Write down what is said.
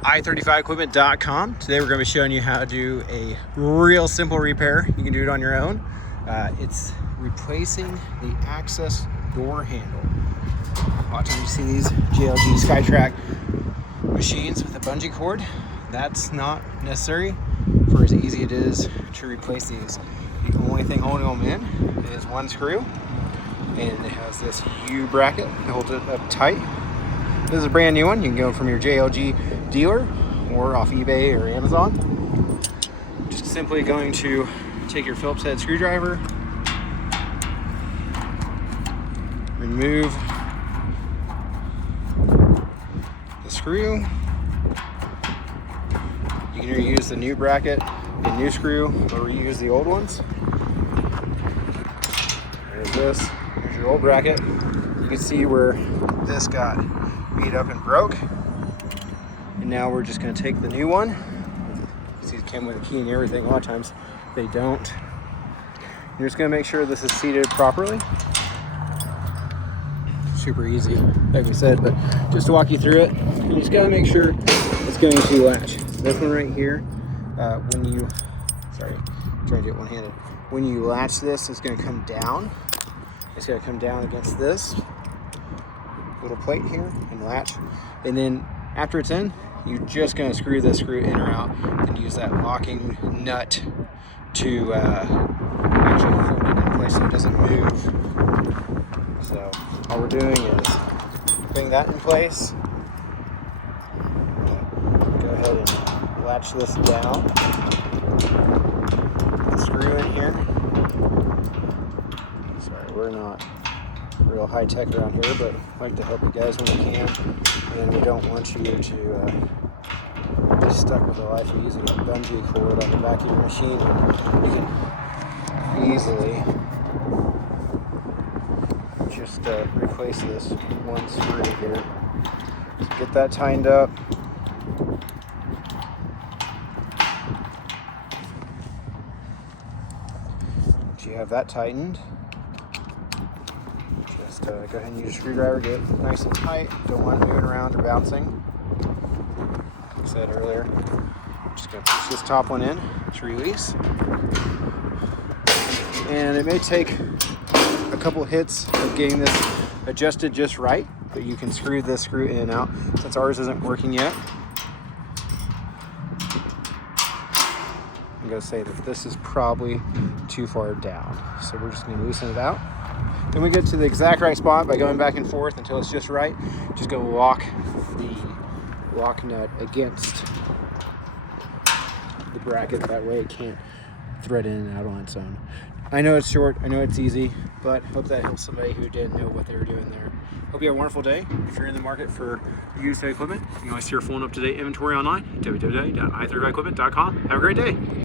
i35equipment.com. Today we're going to be showing you how to do a real simple repair. You can do it on your own. It's replacing the access door handle. A lot of times you see these JLG Skytrak machines with a bungee cord. That's not necessary for as easy it is to replace these. The only thing holding them in is one screw, and it has this U bracket that holds it up tight. This is a brand new one. You can go from your JLG dealer or off eBay or Amazon. Just simply going to take your Phillips head screwdriver, remove the screw. You can either use the new bracket and new screw or reuse the old ones. There's this. Here's your old bracket. You can see where this got beat up and broke. And now we're just going to take the new one. You see it came with a key and everything. A lot of times they don't. You're just going to make sure this is seated properly. Super easy, like we said, but just to walk you through it, you just got to make sure it's going to latch. This one right here, when you, sorry, I'm trying to get one-handed. When you latch this, it's going to come down. It's going to come down against this little plate here and latch. And then after it's in, you're just going to screw this screw in or out and use that locking nut to actually hold it in place so it doesn't move. So all we're doing is putting that in place. Go ahead and latch this down. Put the screw in here. Sorry, we're not real high tech around here, but I like to help you guys when we can. And we don't want you to be stuck with a life of using a bungee cord on the back of your machine. You can easily just replace this one screw here. So get that tightened up. Once you have that tightened, just go ahead and use a screwdriver, get it nice and tight. Don't want it moving around or bouncing. Like I said earlier, I'm just going to push this top one in to release. And it may take a couple hits of getting this adjusted just right, but you can screw this screw in and out since ours isn't working yet. I'm going to say that this is probably too far down, so we're just going to loosen it out. Then we get to the exact right spot by going back and forth until it's just right. Just go lock the lock nut against the bracket, that way it can't thread in and out on its own. I know it's short, I know it's easy, but hope that helps somebody who didn't know what they were doing there. Hope you have a wonderful day. If you're in the market for used equipment, you can always see our full and up-to-date inventory online, www.i35equipment.com. Have a great day.